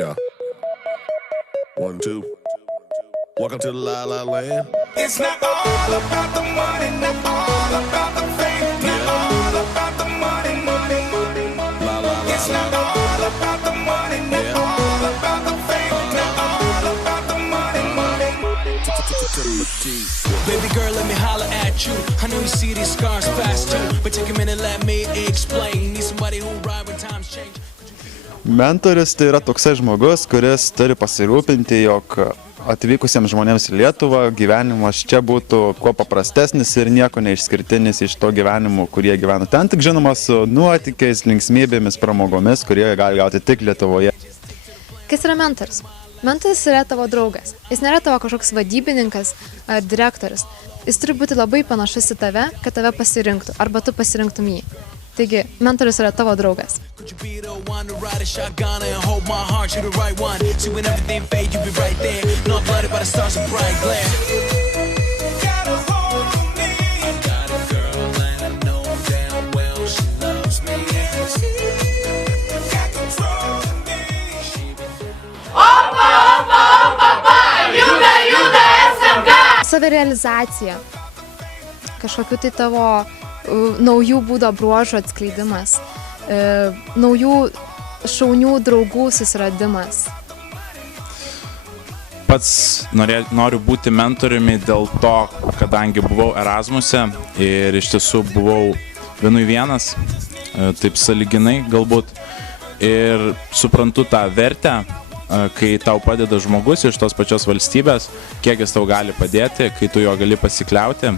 Yeah. 1, 2. Welcome to the La La Land. It's not all about the money, not all about the fame, not all about the money, money, money, money. La La La It's La. not all about the money, not all about the fame, not all about the money, money, money. Baby girl, let me holler at you. I know you see these scars fast too, but take a minute, let me explain. Need somebody who ride when times change. Mentorius tai yra toksai žmogus, kuris turi pasirūpinti, jog atvykusiems žmonėms į Lietuvą gyvenimas čia būtų kuo paprastesnis ir nieko neišskirtinis iš to gyvenimo, kurie gyvena ten, tik žinoma su nuotykiais, linksmybėmis, pramogomis, kurie gali gauti tik Lietuvoje. Kas yra mentorius? Mentorius yra tavo draugas. Jis nėra tavo kažkoks vadybininkas ar direktorius. Jis turi būti labai panašus į tave, kad tave pasirinktų, arba tu pasirinktum jį. Taigi, mentorius yra tavo draugas. Could you be the one to ride a shotgun and hold my heart, you the right one. See when everything fade, you be right there. Not blooded by the stars of bright glare. Got a hold of me. I got a girl and I know damn well she loves me. Got control of me. Savirealizacija. Kažkokių tai tavo naujų būdo bruožų atskleidimas. Naujų šaunių draugų susiradimas. Pats noriu būti mentoriumi dėl to, kadangi buvau Erasmuse ir iš tiesų buvau vienui vienas, taip sąlyginai galbūt, ir suprantu tą vertę, kai tau padeda žmogus iš tos pačios valstybės, kiek jis tau gali padėti, kai tu jo gali pasikliauti.